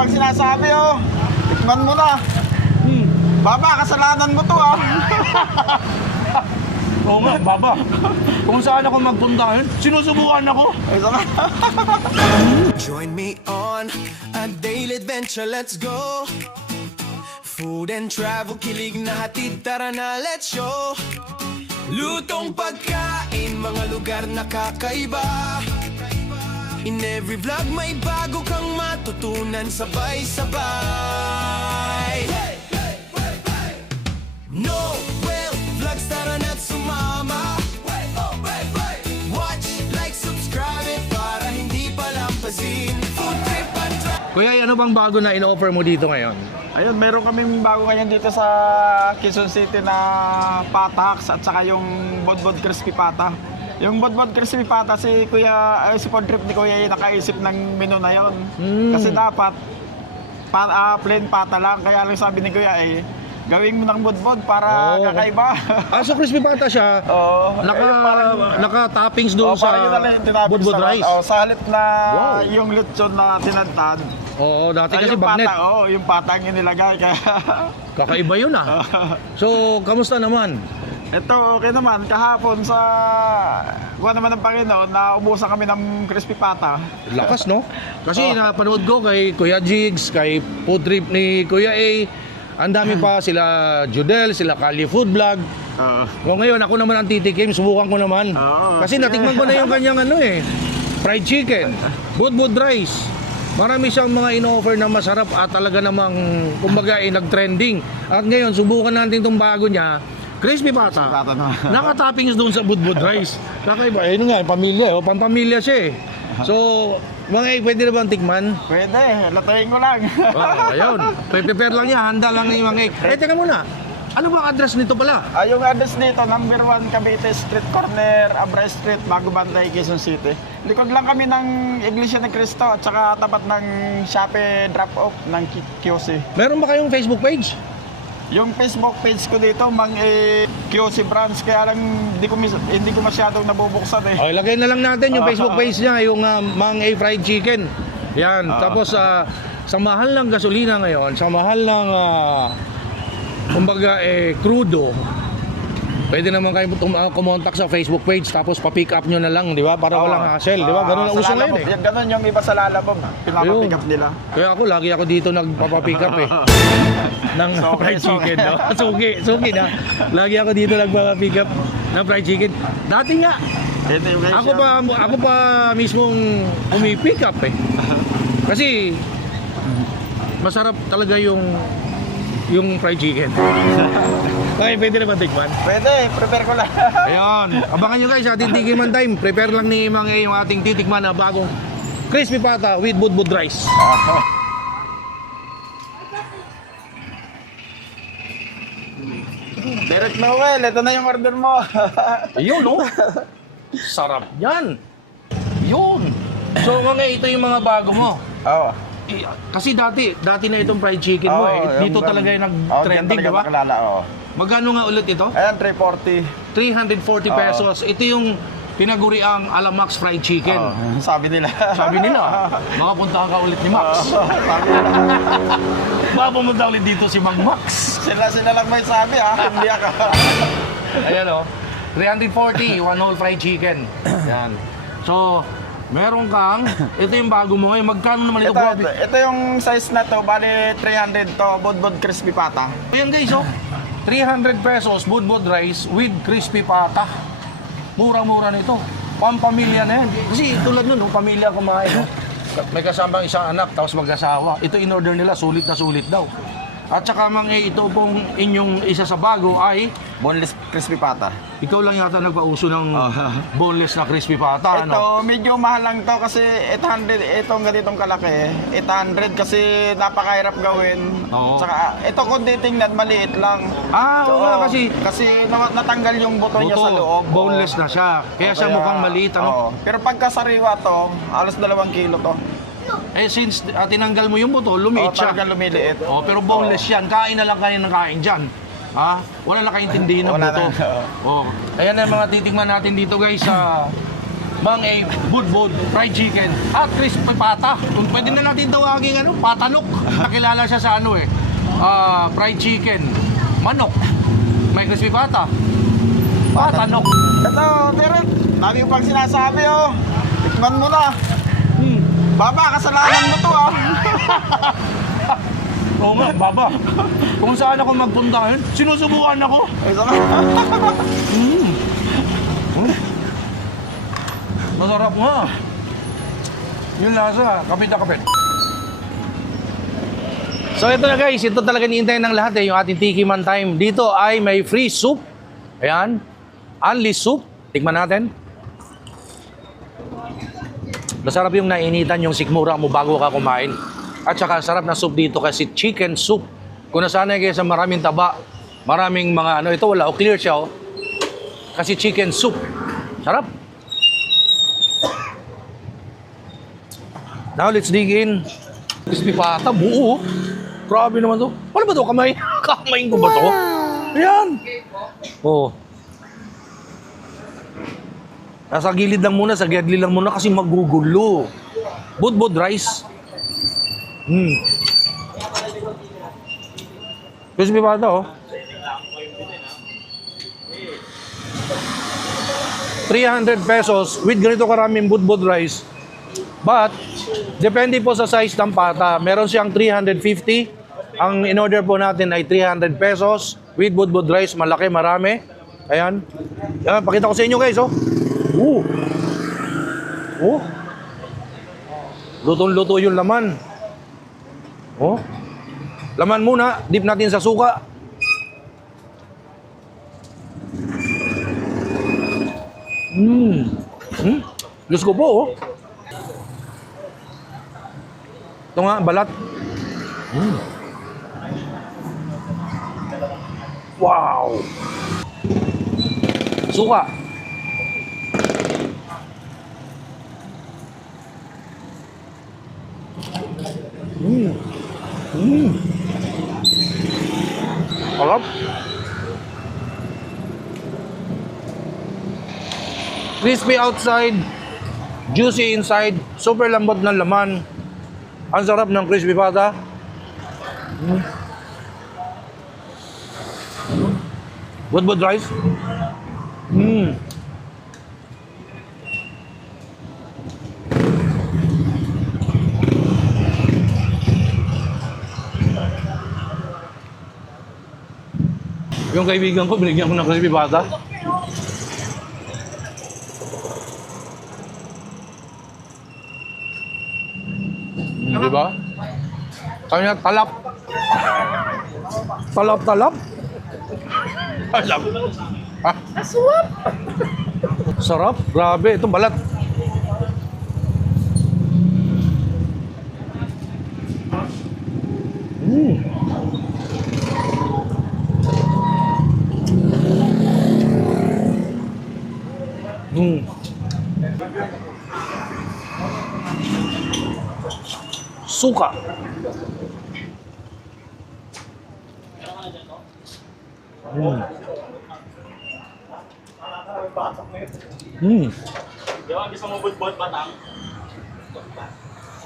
pang sinasabi, oh. Tikman mo na. Baba, kasalanan mo to, ah. Oo nga, baba. Kung saan ako magpunta, sinusubukan ako. Join me on a daily adventure, let's go. Food and travel, kilig na hatid, tara na, let's show. Lutong pagkain, mga lugar na kakaiba. In every vlog may bago kang matutunan, sabay-sabay. Noel Vlogs, tara na't sumama. Watch, like, subscribe para hindi palampasin. Food trip and drive. Kuya, ano bang bago na in-offer mo dito ngayon? Ayun, meron kaming bago ngayon dito sa Quezon City na Patahaks at saka yung Bodbod Crispy Pata. Yung Bodbod Crispy Pata, si food trip ni Kuya yung nakaisip ng menu na yon. Kasi dapat plain pata lang, kaya lang sabi ni Kuya gawin mo ng bodbod para kakaiba. So crispy pata siya. Oo. Naka-toppings doon sa bodbod rice. Sa halip na yung lechon na tinadtad. Oo, dati kasi yung bagnet. pata, yung pata ang inilagay. Kaya Kakaiba yun ah. So, kamusta naman? ito, okay naman. Kahapon sa kuha naman ng Panginoon, naubusan kami ng crispy pata. Lakas, no? Kasi napanood ko kay Kuya Jigs, kay food trip ni Kuya A. Ang dami pa, sila Judel, sila Kali Food Vlog. O ngayon, ako naman ang titikim, subukan ko naman. Kasi natikman ko na yung kanyang fried chicken, bodbod rice. Marami siyang mga in-offer na masarap at talaga namang, kumbaga, nag-trending. At ngayon, subukan natin itong bago niya, crispy pata. Naka-toppings doon sa bodbod rice. Kakaiba, yun nga, pamilya, pampamilya siya eh. So, mga pwede na bang tikman? Pwede, latayin ko lang. Ayun, prepare lang niya, handa lang yung mga teka muna, ano bang address nito pala? Yung address dito, number 1 Cavite Street, corner, Abra Street, Bago Bantay, Quezon City. Likod lang kami ng Iglesia ni Cristo at saka tapat ng Shopee drop-off ng QC. Meron ba kayong Facebook page? Yung Facebook page ko dito, QC Brands, kaya lang hindi ko masyadong nabubuksan eh. Okay, lagay na lang natin yung Facebook page niya, yung Mang A Fried Chicken. Yan, tapos sa mahal ng gasolina ngayon, sa mahal ng kumbaga crudo, pwede naman kayo kumontak sa Facebook page tapos pa-pick up nyo na lang, di ba? Para walang hassle, di ba? Ganun ang uso ngayon eh. Ganun yung iba sa Lalabog, pinapapick up nila. Kaya ako, lagi ako dito nagpapapick up eh. ng fried chicken, no? Suki na. Lagi ako dito nagpapapick up ng fried chicken. Dati nga, ako pa mismong umipick up eh. Kasi masarap talaga yung fried chicken. Okay, pwede na ba tikman? Pwede, prepare ko lang. Ayun, abangan nyo guys, ating tikiman time. Prepare lang ni Mang A yung ating titikman na bagong crispy pata with bodbod rice. Direct Noel, ito na yung order mo. Ayun, no? Sarap yan. Yun. So, Mang A, ito yung mga bago mo. Oo. Kasi dati na itong fried chicken mo eh. Dito talaga yung nag-trending, di ba? Magkano nga ulit ito? Ayan, 340. 340 pesos. Ito yung tinaguriang Alamax fried chicken. Sabi nila. Sabi nila, makapuntahan ka ulit ni Max. Sabi nila. Baka pumunta ulit dito si Mang Max. Sila lang may sabi hindi ako. Ayan o, 340, one whole fried chicken. Yan. So, meron kang, ito yung bago mo ngayon. Magkano naman ito? Ito yung size na to, bali 300 to, bodbod crispy pata. Ayan guys, 300 pesos bodbod rice with crispy pata. Mura-mura nito. Pampamilya na yan. Kasi tulad nun, pamilya kumain. May kasamang isang anak, tapos mag-asawa. Ito in-order nila, sulit na sulit daw. At saka ito pong inyong isa sa bago ay boneless crispy pata. Ikaw lang yata nagpauso ng boneless na crispy pata. Ito, medyo mahal lang to kasi 800, itong ganitong kalaki. 800 kasi napakahirap gawin. Saka ito kung titingnan, maliit lang. Oo nga kasi natanggal yung buto niya sa loob. Boneless na siya. Kaya siya mukhang maliit. Pero pagka sariwa to, halos 2 kilo to. Since tinanggal mo yung buto, lumiit siya. Talagang lumiliit. Pero boneless yan. Kain na lang kayo ng kain dyan. Wala na kaintindihin ng buto. Ayan na mga titingnan natin dito guys sa Mang A Budbud Fried Chicken at crispy pata. Kung pwede na natin tawagin patanok. Nakilala siya sa fried chicken, manok, may crispy pata, patanok. Ito, Derek, dami ko pang sinasabi oh. Tikman mo na. Baba, kasalanan mo to ah. Oo nga, baba. Kung saan ako magpunta, sinusubukan ako. Ay, sama. Masarap nga. Yung lasa, kapit na kapit. So ito na guys, ito talaga niintayin ng lahat yung ating Tiki Man Time. Dito ay may free soup. Ayan, only soup. Tikman natin. Masarap yung nainitan yung sikmura mo bago ka kumain. At saka sarap na soup dito kasi chicken soup. Kung nasanay kayo sa maraming taba, maraming mga ito wala, clear siya kasi chicken soup. Sarap. Now let's dig in. Crispy pata, buo. Grabe naman to. Paano ba to? Kamay? Kamayin ko ba to? Ayan. Oh. Nasa gilid lang muna, sa gidli lang muna kasi magugulo. Budbud rice. Crispy pata oh. 300 pesos with ganito karaming budbud rice. But, depende po sa size ng pata. Meron siyang 350. Ang in-order po natin ay 300 pesos with budbud rice. Malaki, marami. Ayan. Ayan, pakita ko sa inyo guys, oh. Lutong-luto yung laman. Oh. Laman muna, dip natin sa suka. Diyos ko po, oh. Ito nga, balat. Wow! Suka. Sarap. Crispy outside, juicy inside, super lambot ng laman. Ang sarap ng crispy pata. Budbud rice. Yung kaibigan ko, binigyan ko ng crispy pata. Di ba? Kanya talap. Talap. Talap. Ha? Aswap. Sarap. Grabe. Itong balat. Suka.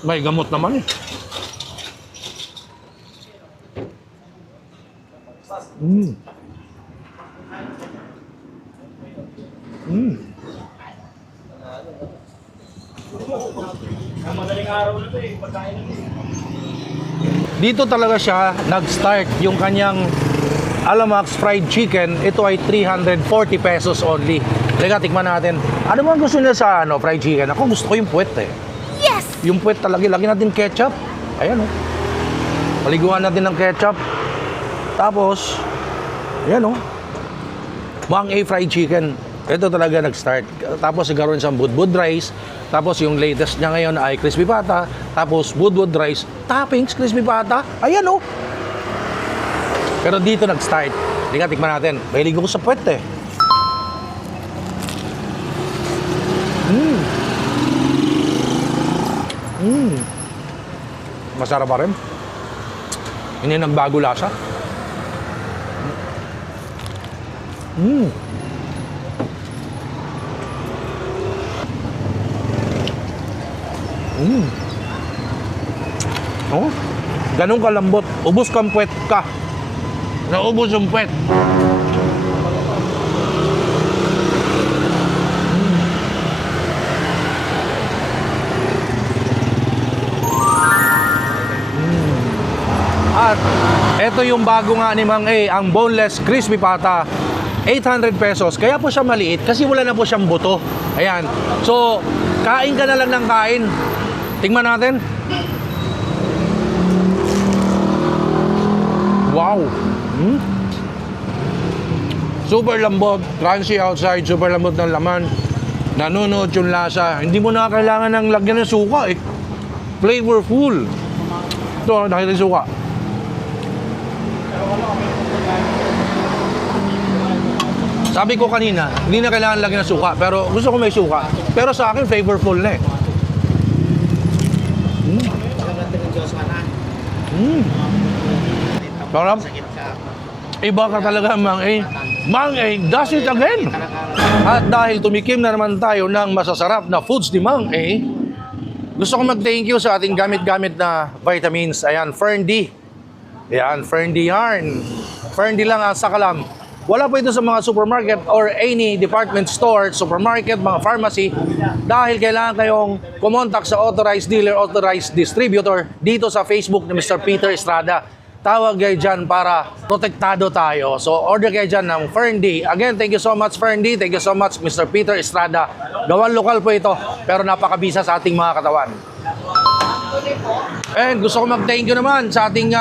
May gamot naman eh. Dito talaga siya nag-start yung kanyang Alamax fried chicken. Ito ay 340 pesos only. Teka, tikman natin. Ano bang gusto niya sa fried chicken? Ako gusto ko yung puwet eh. Yes! Yung puwet talaga, lagyan natin ketchup. Ayan oh. Paliguan natin ng ketchup. Tapos, ayan oh. Mang A fried chicken. Ito talaga nag-start. Tapos nagkaroon siyang budbud rice. Tapos yung latest niya ngayon ay crispy pata. Tapos budbud rice. Toppings, crispy pata. Ayan oh. Pero dito nag-start. Hindi nga, tikman natin. Mahilig ko sa puwet eh. Masarap pa rin. Hindi nagbago lasa. Oh, ganun kalambot. Ubus kang puwet ka. Naubos yung puwet. At ito yung bago nga ni Mang A, ang boneless crispy pata. 800 pesos. Kaya po siya maliit kasi wala na po siyang buto. Ayan. So, kain ka na lang ng kain. Tingnan natin. Wow. Super lambot. Crunchy outside. Super lambot ng laman. Nanunod yung lasa. Hindi mo na kailangan ng lagyan ng suka eh. Flavorful. Ito, nakita yung suka. Sabi ko kanina, hindi na kailangan lagyan ng suka, pero gusto ko may suka. Pero sa akin, flavorful na eh. Sarap. Iba ka talaga, Mang A. Mang A does it again. At dahil tumikim na naman tayo ng masasarap na foods ni Mang A, gusto ko mag-thank you sa ating gamit-gamit na vitamins. Ayan, Fern D. Ayan, Fern D Yarn. Fern D lang ang sakalam. Wala po ito sa mga supermarket or any department store, supermarket, mga pharmacy dahil kailangan kayong kumontak sa authorized dealer, authorized distributor dito sa Facebook ni Mr. Peter Estrada. Tawag kayo dyan para protektado tayo. So order kayo dyan ng Fern D. Again, thank you so much Fern D. Thank you so much Mr. Peter Estrada. Gawan lokal po ito pero napakabisa sa ating mga katawan. And gusto ko mag-thank you naman sa ating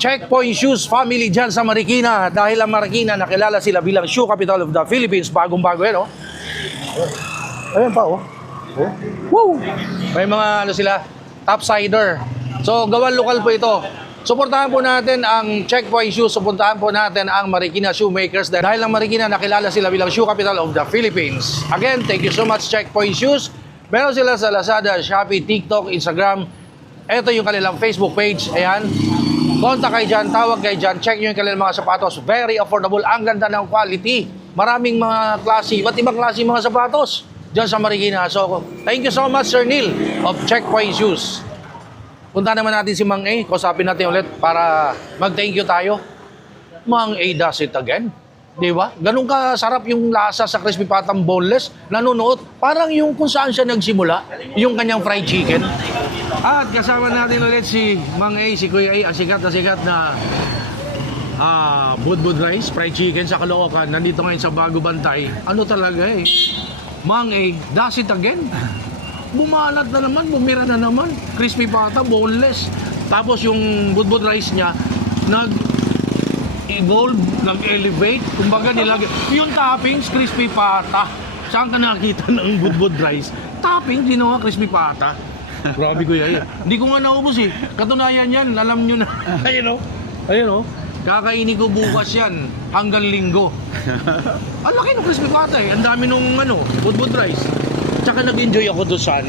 Checkpoint Shoes family dyan sa Marikina. Dahil ang Marikina, nakilala sila bilang shoe capital of the Philippines. Bagong-bago yan, oh. Ayan pa, oh. Woo! May mga, ano sila, topsider. So, gawan lokal po ito. Suportahan po natin ang Checkpoint Shoes. Suportahan po natin ang Marikina Shoemakers. Dahil ang Marikina, nakilala sila bilang shoe capital of the Philippines. Again, thank you so much, Checkpoint Shoes. Meron sila sa Lazada, Shopee, TikTok, Instagram. Ito yung kanilang Facebook page. Ayan. Kontak kayo dyan, tawag kayo dyan, check nyo yung kanilang mga sapatos. Very affordable, ang ganda ng quality. Maraming mga klase, iba't ibang klase mga sapatos dyan sa Marikina. So, thank you so much, Sir Neil of Checkpoint Shoes. Punta naman natin si Mang A, kausapin natin ulit para mag-thank you tayo. Mang A does it again. Di ba? Ganun ka sarap yung lasa sa crispy patang boneless, nanunuot. Parang yung kung saan siya nagsimula, yung kanyang fried chicken. At kasama natin ulit si Mang A, si Kuya A, ang sikat na Budbud Rice, fried chicken sa Caloocan. Nandito ngayon sa Bago Bantay. Ano talaga eh, Mang A, does it again. Bumalat na naman, bumira na naman. Crispy pata, boneless. Tapos yung Budbud Rice niya, nag-evolve, nag-elevate. Kumbaga nilagay. Yung toppings, crispy pata. Saan ka nakita ng Budbud Rice? Topping, ginawa crispy pata. Grabe ko yan. Hindi ko nga naubos eh. Katunayan yan, alam nyo na. Ayun o. Ayun o. Kakainin ko bukas yan hanggang linggo. Ang laki ng crispy pata eh. Ang dami nung Budbud Rice. Tsaka nag-enjoy ako doon sa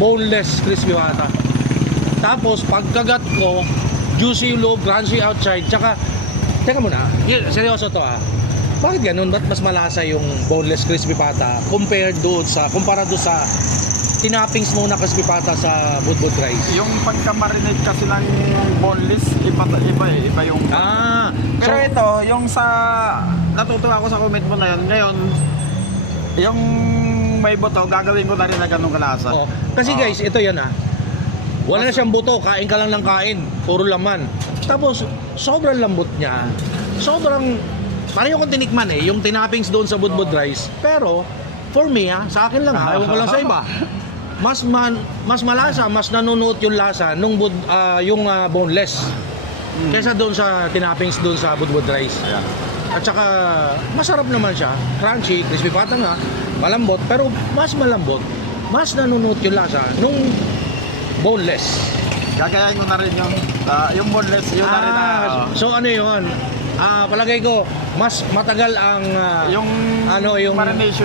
boneless crispy pata. Tapos pagkagat ko, juicy yung loob, crunchy outside. Tsaka, teka muna, seryoso to Bakit ganun? Ba't mas malasa yung boneless crispy pata kumpara doon sa tinapings muna crispy pata sa Budbud Rice? Yung pagka-marinate kasi ng boneless, iba yung... Pero so, ito, yung sa... Natutuwa ako sa comment mo na yun. Ngayon, yung may buto, gagawin ko na rin na ganun kalasa. Kasi guys, ito yan wala na siyang buto, kain ka lang ng kain, puro laman. Tapos, sobrang lambot niya. Sobrang... Parang yung tinikman yung tinapings doon sa Budbud Rice. Pero, for me sa akin lang ewan ko lang sa iba. Mas malasa, mas nanunuot yung lasa nung boneless. Kaysa doon sa tinapings doon sa Budbud Rice. Yeah. At saka masarap naman siya, crunchy, crispy pata nga, malambot, pero mas malambot, mas nanunuot yung lasa nung boneless. Gagayain ko na rin yung boneless, yun na rin So ano yun? Palagay ko mas matagal ang yung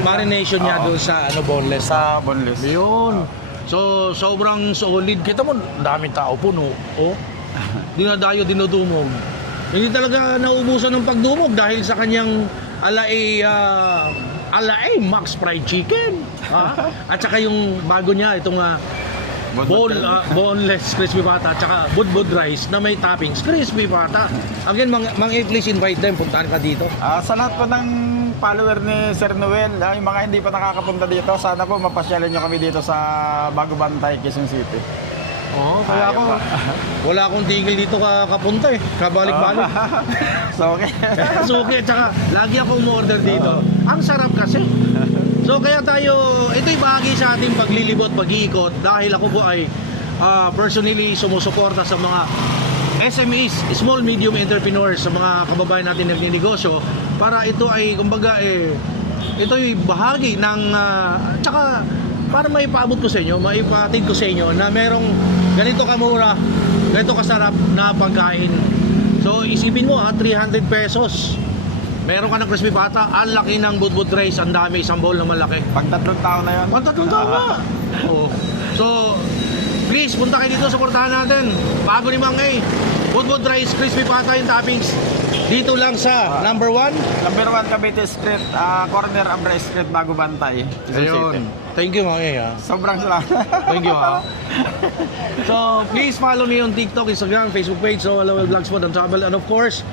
marination niya doon sa boneless. Sa boneless. Yun. So sobrang solid. Kita mo, daming tao puno. Dinadayo, dinudumog. Hindi talaga naubusan ng pagdumog dahil sa kanyang alae Max Fried Chicken. At saka yung bago niya, itong boneless crispy pata at saka budbud rice na may toppings crispy pata. Again, Mang E, please invite them, puntahan ka dito. Sa lahat po ng follower ni Sir Noel, yung mga hindi pa nakakapunta dito, sana po mapasyalan nyo kami dito sa Bago Bantay, Quezon City. Oo, kaya ako, wala akong tigil dito kapunta eh, kabalik-balik. So, okay. Suki, at saka lagi ako umorder dito. Ang sarap kasi. So kaya tayo, ito'y bahagi sa ating paglilibot, pag-iikot dahil ako po ay personally sumusuporta sa mga SMEs, small medium entrepreneurs, sa mga kababayan natin nagninegosyo para ito ay kumbaga ito'y bahagi ng tsaka para maipaabot ko sa inyo, maipatid ko sa inyo na merong ganito kamura, ganito kasarap na pagkain. So isipin mo 300 pesos. Meron ka ng crispy pata, ang laki ng budbud rice, ang dami, isang bowl na malaki. Pag 3 taon na yun. Pag 3 taon na! Oo. So, please, punta kayo dito, supportahan natin. Bago ni Mang E, budbud rice, crispy pata yung toppings. Dito lang sa number 1. Number 1 Cavite Street, corner Abra Street, Bago Bantay, Quezon City. Thank you, Mang E. Sobrang salamat. Thank you, ha. So, please follow me on TikTok, Instagram, Facebook page, so Lowell Vlogs Food and Travel, and of course,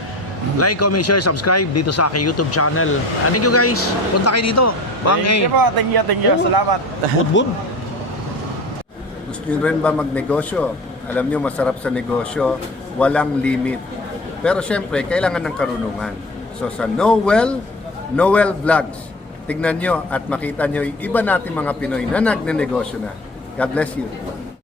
like, comment, share, subscribe dito sa aking YouTube channel. And thank you guys. Punta kayo dito. Mang Thank E. you po, thank you. Salamat. Budbud. Gusto nyo rin ba magnegosyo? Alam nyo, masarap sa negosyo, walang limit. Pero syempre, kailangan ng karunungan. So sa Noel Vlogs, tignan nyo at makita nyo yung iba natin mga Pinoy na nagnenegosyo na. God bless you.